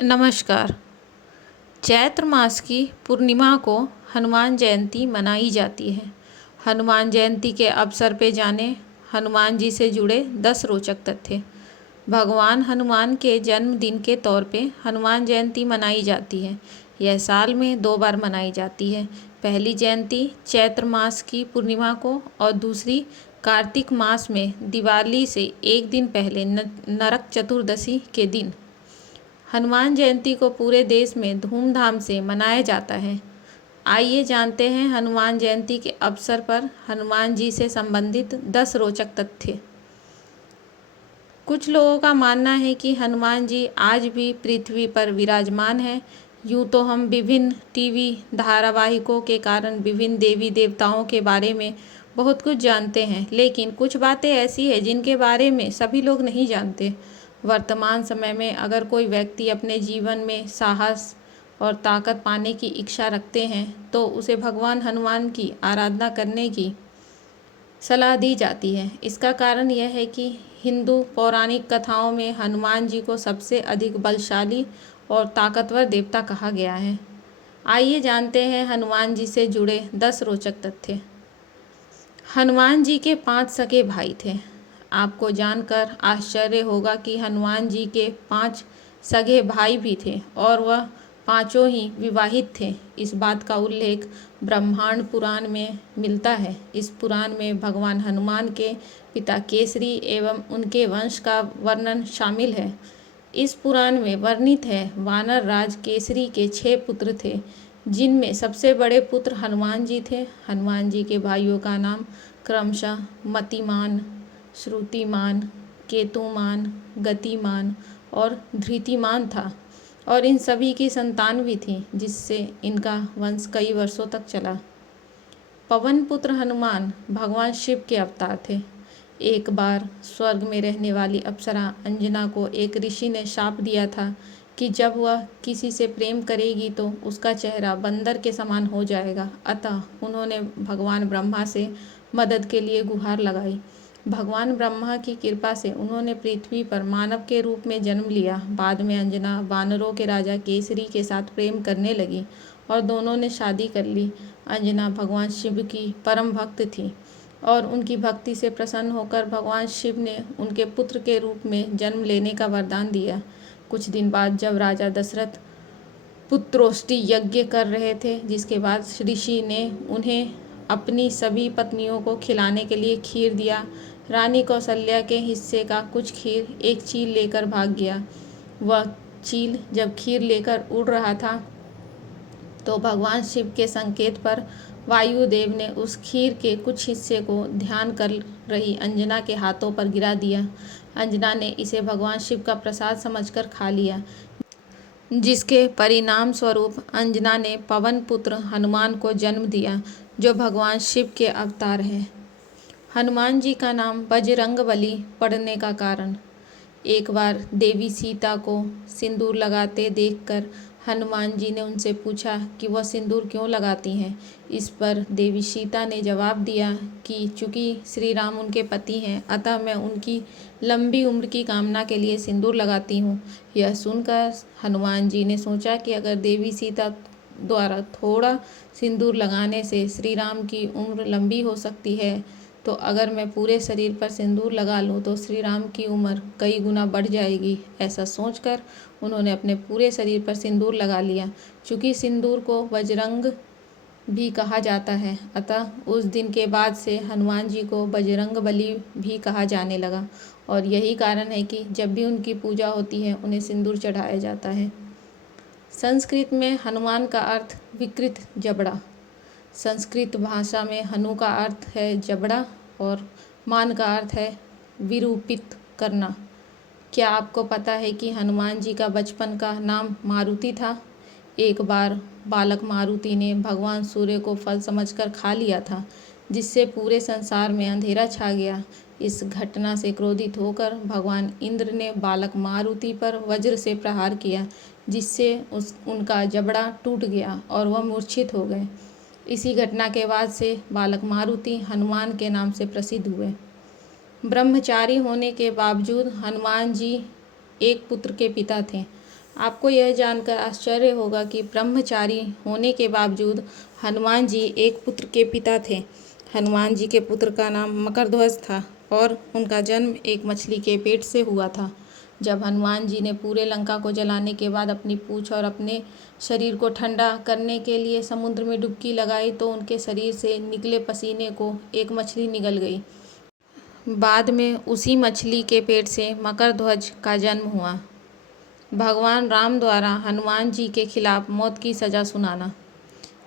नमस्कार। चैत्र मास की पूर्णिमा को हनुमान जयंती मनाई जाती है। हनुमान जयंती के अवसर पे जाने हनुमान जी से जुड़े 10 रोचक तथ्य। भगवान हनुमान के जन्मदिन के तौर पे हनुमान जयंती मनाई जाती है। यह साल में 2 बार मनाई जाती है। पहली जयंती चैत्र मास की पूर्णिमा को और दूसरी कार्तिक मास में दिवाली से एक दिन पहले नरक चतुर्दशी के दिन। हनुमान जयंती को पूरे देश में धूमधाम से मनाया जाता है। आइए जानते हैं हनुमान जयंती के अवसर पर हनुमान जी से संबंधित 10 रोचक तथ्य। कुछ लोगों का मानना है कि हनुमान जी आज भी पृथ्वी पर विराजमान हैं। यूँ तो हम विभिन्न टीवी धारावाहिकों के कारण विभिन्न देवी देवताओं के बारे में बहुत कुछ जानते हैं, लेकिन कुछ बातें ऐसी हैं जिनके बारे में सभी लोग नहीं जानते। वर्तमान समय में अगर कोई व्यक्ति अपने जीवन में साहस और ताकत पाने की इच्छा रखते हैं तो उसे भगवान हनुमान की आराधना करने की सलाह दी जाती है। इसका कारण यह है कि हिंदू पौराणिक कथाओं में हनुमान जी को सबसे अधिक बलशाली और ताकतवर देवता कहा गया है। आइए जानते हैं हनुमान जी से जुड़े 10 रोचक तथ्य। हनुमान जी के 5 सगे भाई थे। आपको जानकर आश्चर्य होगा कि हनुमान जी के 5 सगे भाई भी थे और वह पांचों ही विवाहित थे। इस बात का उल्लेख ब्रह्मांड पुराण में मिलता है। इस पुराण में भगवान हनुमान के पिता केसरी एवं उनके वंश का वर्णन शामिल है। इस पुराण में वर्णित है वानर राज केसरी के 6 पुत्र थे, जिनमें सबसे बड़े पुत्र हनुमान जी थे। हनुमान जी के भाइयों का नाम क्रमशः मतिमान, श्रुतिमान, केतुमान, गतिमान और धृतिमान था और इन सभी की संतान भी थी, जिससे इनका वंश कई वर्षों तक चला। पवन पुत्र हनुमान भगवान शिव के अवतार थे। एक बार स्वर्ग में रहने वाली अप्सरा अंजना को एक ऋषि ने शाप दिया था कि जब वह किसी से प्रेम करेगी तो उसका चेहरा बंदर के समान हो जाएगा। अतः उन्होंने भगवान ब्रह्मा से मदद के लिए गुहार लगाई। भगवान ब्रह्मा की कृपा से उन्होंने पृथ्वी पर मानव के रूप में जन्म लिया। बाद में अंजना वानरों के राजा केसरी के साथ प्रेम करने लगी और दोनों ने शादी कर ली। अंजना भगवान शिव की परम भक्त थी और उनकी भक्ति से प्रसन्न होकर भगवान शिव ने उनके पुत्र के रूप में जन्म लेने का वरदान दिया। कुछ दिन बाद जब राजा दशरथ पुत्रोष्टि यज्ञ कर रहे थे, जिसके बाद ऋषि ने उन्हें अपनी सभी पत्नियों को खिलाने के लिए खीर दिया। रानी कौशल्या के हिस्से का कुछ खीर एक चील लेकर भाग गया। वह चील जब खीर लेकर उड़ रहा था तो भगवान शिव के संकेत पर वायुदेव ने उस खीर के कुछ हिस्से को ध्यान कर रही अंजना के हाथों पर गिरा दिया। अंजना ने इसे भगवान शिव का प्रसाद समझकर खा लिया, जिसके परिणाम स्वरूप अंजना ने पवन पुत्र हनुमान को जन्म दिया, जो भगवान शिव के अवतार हैं। हनुमान जी का नाम बजरंगबली पड़ने का कारण। एक बार देवी सीता को सिंदूर लगाते देखकर हनुमान जी ने उनसे पूछा कि वह सिंदूर क्यों लगाती हैं। इस पर देवी सीता ने जवाब दिया कि चूँकि श्री राम उनके पति हैं, अतः मैं उनकी लंबी उम्र की कामना के लिए सिंदूर लगाती हूँ। यह सुनकर हनुमान जी ने सोचा कि अगर देवी सीता द्वारा थोड़ा सिंदूर लगाने से श्री राम की उम्र लंबी हो सकती है, तो अगर मैं पूरे शरीर पर सिंदूर लगा लूं तो श्री राम की उम्र कई गुना बढ़ जाएगी। ऐसा सोचकर उन्होंने अपने पूरे शरीर पर सिंदूर लगा लिया। चूँकि सिंदूर को बजरंग भी कहा जाता है, अतः उस दिन के बाद से हनुमान जी को बजरंगबली भी कहा जाने लगा और यही कारण है कि जब भी उनकी पूजा होती है उन्हें सिंदूर चढ़ाया जाता है। संस्कृत में हनुमान का अर्थ विकृत जबड़ा। संस्कृत भाषा में हनु का अर्थ है जबड़ा और मान का अर्थ है विरूपित करना। क्या आपको पता है कि हनुमान जी का बचपन का नाम मारुति था? एक बार बालक मारुति ने भगवान सूर्य को फल समझकर खा लिया था, जिससे पूरे संसार में अंधेरा छा गया। इस घटना से क्रोधित होकर भगवान इंद्र ने बालक मारुति पर वज्र से प्रहार किया, जिससे उनका जबड़ा टूट गया और वह मूर्छित हो गए। इसी घटना के बाद से बालक मारुति हनुमान के नाम से प्रसिद्ध हुए। ब्रह्मचारी होने के बावजूद हनुमान जी एक पुत्र के पिता थे। आपको यह जानकर आश्चर्य होगा कि ब्रह्मचारी होने के बावजूद हनुमान जी एक पुत्र के पिता थे। हनुमान जी के पुत्र का नाम मकरध्वज था और उनका जन्म एक मछली के पेट से हुआ था। जब हनुमान जी ने पूरे लंका को जलाने के बाद अपनी पूंछ और अपने शरीर को ठंडा करने के लिए समुद्र में डुबकी लगाई तो उनके शरीर से निकले पसीने को एक मछली निगल गई। बाद में उसी मछली के पेट से मकरध्वज का जन्म हुआ। भगवान राम द्वारा हनुमान जी के खिलाफ मौत की सज़ा सुनाना।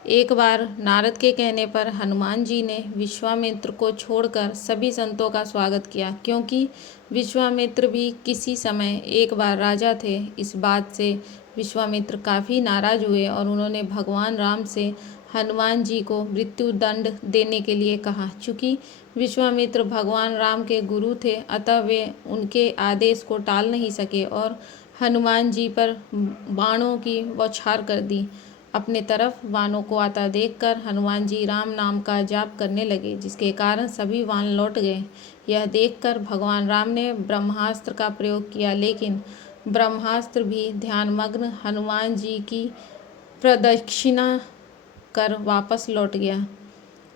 एक बार नारद के कहने पर हनुमान जी ने विश्वामित्र को छोड़कर सभी संतों का स्वागत किया, क्योंकि विश्वामित्र भी किसी समय एक बार राजा थे। इस बात से विश्वामित्र काफ़ी नाराज हुए और उन्होंने भगवान राम से हनुमान जी को मृत्यु दंड देने के लिए कहा। चूँकि विश्वामित्र भगवान राम के गुरु थे, अतः वे उनके आदेश को टाल नहीं सके और हनुमान जी पर बाणों की बौछार कर दी। अपने तरफ वानों को आता देखकर हनुमान जी राम नाम का जाप करने लगे, जिसके कारण सभी वान लौट गए। यह देखकर भगवान राम ने ब्रह्मास्त्र का प्रयोग किया, लेकिन ब्रह्मास्त्र भी ध्यानमग्न हनुमान जी की प्रदक्षिणा कर वापस लौट गया।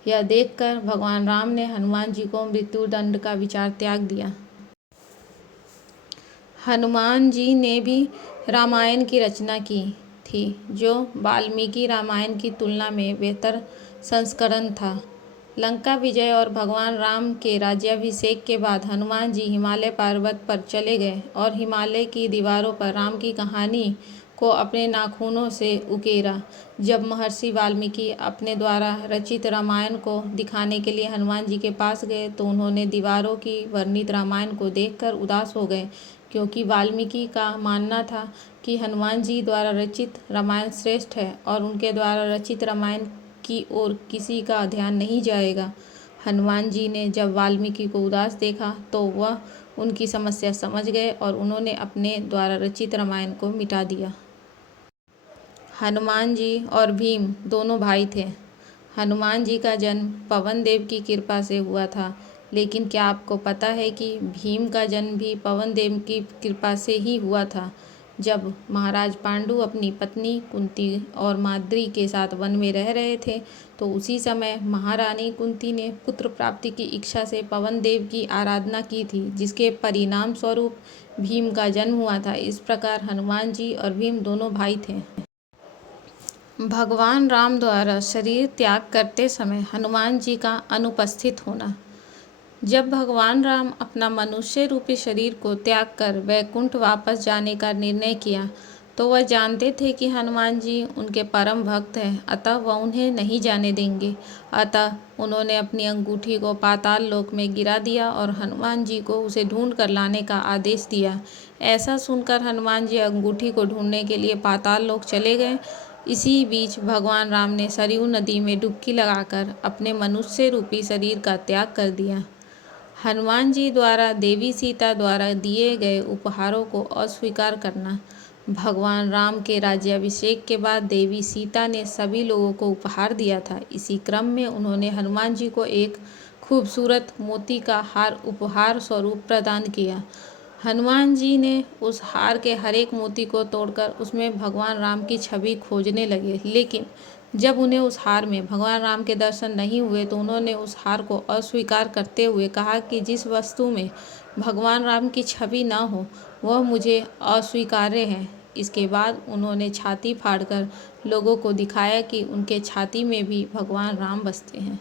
यह देखकर भगवान राम ने हनुमान जी को मृत्यु दंड का विचार त्याग दिया। हनुमान जी ने भी रामायण की रचना की थी, जो वाल्मीकि रामायण की तुलना में बेहतर संस्करण था। लंका विजय और भगवान राम के राज्याभिषेक के बाद हनुमान जी हिमालय पर्वत पर चले गए और हिमालय की दीवारों पर राम की कहानी को अपने नाखूनों से उकेरा। जब महर्षि वाल्मीकि अपने द्वारा रचित रामायण को दिखाने के लिए हनुमान जी के पास गए तो उन्होंने दीवारों की वर्णित रामायण को देखकर उदास हो गए, क्योंकि वाल्मीकि का मानना था कि हनुमान जी द्वारा रचित रामायण श्रेष्ठ है और उनके द्वारा रचित रामायण की ओर किसी का ध्यान नहीं जाएगा। हनुमान जी ने जब वाल्मीकि को उदास देखा तो वह उनकी समस्या समझ गए और उन्होंने अपने द्वारा रचित रामायण को मिटा दिया। हनुमान जी और भीम दोनों भाई थे। हनुमान जी का जन्म पवन देव की कृपा से हुआ था, लेकिन क्या आपको पता है कि भीम का जन्म भी पवन देव की कृपा से ही हुआ था। जब महाराज पांडु अपनी पत्नी कुंती और माद्री के साथ वन में रह रहे थे तो उसी समय महारानी कुंती ने पुत्र प्राप्ति की इच्छा से पवन देव की आराधना की थी, जिसके परिणाम स्वरूप भीम का जन्म हुआ था। इस प्रकार हनुमान जी और भीम दोनों भाई थे। भगवान राम द्वारा शरीर त्याग करते समय हनुमान जी का अनुपस्थित होना। जब भगवान राम अपना मनुष्य रूपी शरीर को त्याग कर वैकुंठ वापस जाने का निर्णय किया तो वह जानते थे कि हनुमान जी उनके परम भक्त हैं, अतः वह उन्हें नहीं जाने देंगे। अतः उन्होंने अपनी अंगूठी को पाताल लोक में गिरा दिया और हनुमान जी को उसे ढूंढ कर लाने का आदेश दिया। ऐसा सुनकर हनुमान जी अंगूठी को ढूंढने के लिए पाताल लोक चले गए। इसी बीच भगवान राम ने सरयू नदी में डुबकी लगाकर अपने मनुष्य रूपी शरीर का त्याग कर दिया। हनुमान जी द्वारा देवी सीता द्वारा दिए गए उपहारों को अस्वीकार करना। भगवान राम के राज्याभिषेक के बाद देवी सीता ने सभी लोगों को उपहार दिया था। इसी क्रम में उन्होंने हनुमान जी को एक खूबसूरत मोती का हार उपहार स्वरूप प्रदान किया। हनुमान जी ने उस हार के हर एक मोती को तोड़कर उसमें भगवान राम की छवि खोजने लगे, लेकिन जब उन्हें उस हार में भगवान राम के दर्शन नहीं हुए तो उन्होंने उस हार को अस्वीकार करते हुए कहा कि जिस वस्तु में भगवान राम की छवि न हो वह मुझे अस्वीकार्य है। इसके बाद उन्होंने छाती फाड़कर लोगों को दिखाया कि उनके छाती में भी भगवान राम बसते हैं।